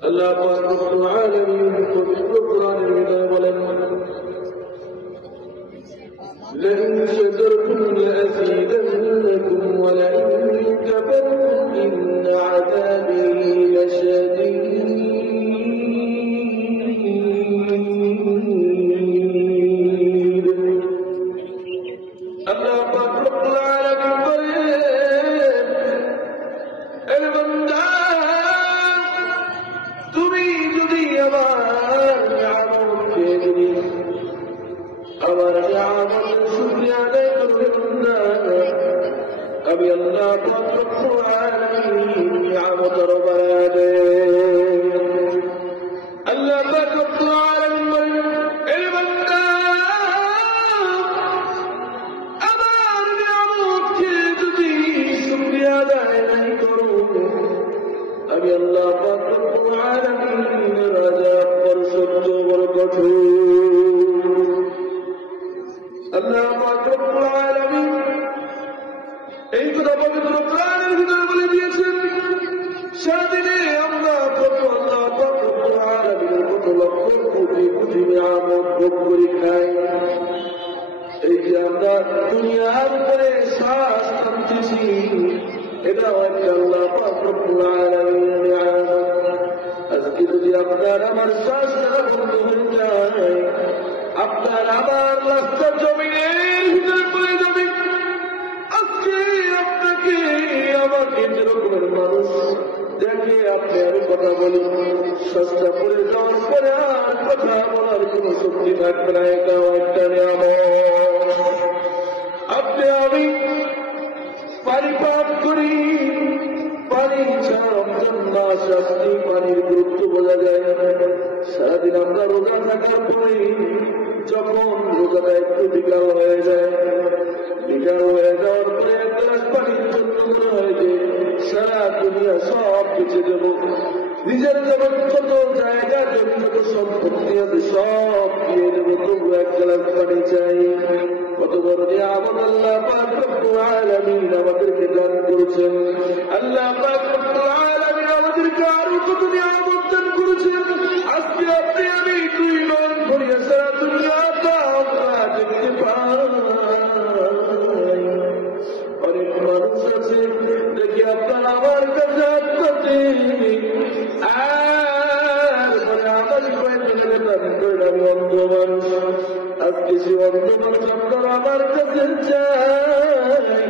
আল্লাহ পাক রব্বুল আলামিন পবিত্র কোরআনের ভিতরে বলেন لئن شكرتم لأزيدنكم ولئن كفرتم إن عذابي لشديد الله পাক রব্বুল আলামিন বলেন এ বান্দা তুমি যদি আমার নিয়ামতকে যদি আমার নিয়ামতের শুকরিয়া আদায় করবে না আমি আল্লাহ পাক রব্বুল আলামিন নিয়ামতের বাড়ায় দেব আল্লাহ পাক রব্বুল আলামিন বলেন এ বান্দা আমার নিয়ামতকে যদি শুকরিয়া আদায় নাই করো আমি আল্লাহ পাক রব্বুল আলামিনের আযাব বড় সহ্য বড় কঠোর আল্লাহ পাক রব্বুল আলামিন এই কথা পবিত্র কোরআনের ভিতরে বলে দিয়েছেন সারাদিনে আমরা কত আল্লাহ পাক রব্বুল আলামিনের কত লক্ষ কোটি কোটি নিয়ামত ভোগ করে খাই এই যে আমরা দুনিয়ার উপরে শ্বাস টানতেছি এটাও একটা আল্লাহ পাক রব্বুল আলামিনের নিয়ামত আজকে যদি আপনার আমার শ্বাস নেওয়া বন্ধ হয়ে যায় আপনার আমার রাস্তা জমিনের ভিতরে পড়ে যাবে আজকে আপনাকে আমাকে যেরকমের মানুষ দেখে আপনি আর কথা বলুন শ্বাসটা পড়ে যাওয়ার পরে আর কথা বলার কোন শক্তি থাকবে না এটাও একটা নিয়ামত আপনি আমি পানি পান করি পানি ছাড়া রমজান মাস আসলে পানির গুরুত্ব বোঝা যায় সারাদিন আমরা রোজা থাকার পরে যখন রোজাটা একটু বিকাল হয়ে যায় বিকাল হয়ে যাওয়ার পরে এক গ্লাস পানির জন্য মনে হয় যে সারা দুনিয়া সব বেঁচে দেব নিজের যেমন কত জায়গা জমি যত সম্পত্তি আছে সব দিয়ে দেবো তবু এক গ্লাস পানি চাই কত বড় নিয়ামত আল্লাহ পাক রব্বুল আলামিন আমাদেরকে দান করেছেন আল্লাহ পাক রব্বুল আলামিন আমাদেরকে আরো কত নিয়ামত দান করেছেন আজকে আপনি আমি দুই মন ভরিয়া সারা দুনিয়াটা আমরা দেখতে পাই অনেক মানুষ আছে দেখি আপনার আমার কাছে আসতে আমার কয়েকজনের দাবি করেন আমি অন্ধ মানুষ আজকে সে অন্ধ মানুষ আপনার আমার কাছে চাই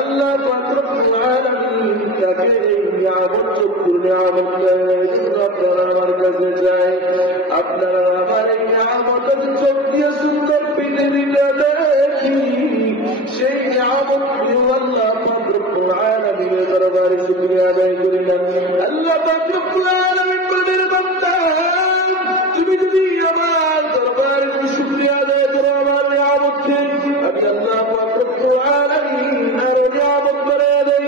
আল্লাহ পাক রব্বুল আলামিন তাকে এই নিয়ামত চক্ষুর নিয়ামত আপনারা আমার কাছে চাই আপনারা আমার এই নিয়ামতের চোখ দিয়ে সুন্দর পৃথিবীটা দেখি সেই নিয়ামত আল্লাহ পাক রব্বুল আলামিনের দরবারে শুকরিয়া আদায় করি না আল্লাহ পাক রব্বুল আলামিন বলেন বান্দা তুমি যদি আমার দরবারে শুকরিয়া আদায় করো আমার নিয়ামতকে আমি আল্লাহ পাক রব্বুল আলামিন আরো নিয়ামত করে দেই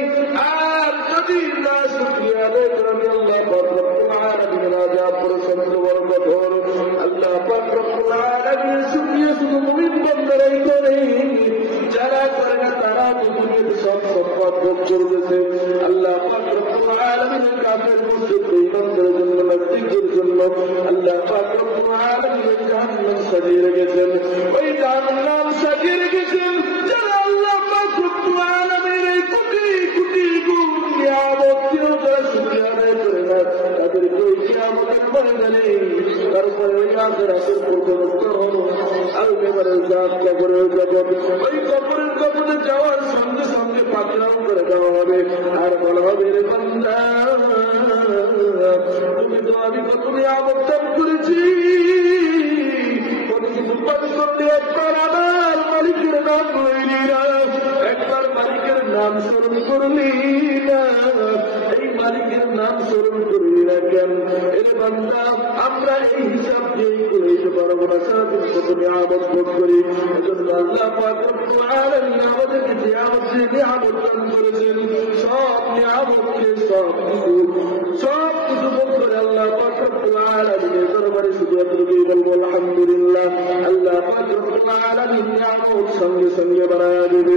আর যদি না শুকরিয়া আদায় করো আমি আল্লাহ পাক রব্বুল আলামিনের আযাব বড় সহ্য বড় কঠোর আল্লাহ পাক রব্বুল আলামিনের শুকরিয়া শুধু মুমিন বান্দারাই করে যারা করে না তারা তো দুনিয়াতে সব সম্পদ ভোগ করতেছে আল্লাহ পাক রব্বুল আলামিনের কাফের মুশরিক বেঈমানদের জন্য নাস্তিকদের জন্য আল্লাহ পাক রব্বুল আলামিনের জাহান্নাম সাজিয়ে রেখেছেন ওই জাহান্নাম সাজিয়ে রেখেছেন যারা আল্লাহ পাক রব্বুল আলামিনের কোটি কোটি গুণ নিয়ামতকেও যারা শুকরিয়া আদায় করে না তাদেরকে ওই কিয়ামতের ময়দানে তারপরে ওই আখিরাতের পর্যন্ত আলমেবারের জাত কবরের জগৎ ওই কবরের জগতে যাওয়ার সঙ্গে সঙ্গে পাকড়াও করে দেওয়া হবে আর বলা হবে রে বান্দা তুমি তো আমি কত নিয়ামত দান করেছি কত কিছু পান করতে একবার আমার মালিকের নাম লইলি না একবার মালিকের নাম স্মরণ করলি না এই মালিকের নাম স্মরণ করলি না কেন এর বান্দা আমরা এই হিসাব দিয়ে করতে পারবো না সারাদিন কত নিয়ামত ভোগ করি এজন্য আল্লাহ পাক রব্বুল আলামিন আমাদেরকে নিয়ামত দান করেছেন সব নিয়ামতকে সব কিছু ভোগ করে আল্লাহ পাক রব্বুল আলামিনের দরবারে শুধু এতটুকুই বলবো আলহামদুলিল্লাহ আল্লাহ পাক রব্বুল আলামিন নিয়ামত সঙ্গে সঙ্গে বাড়ায়া দেবে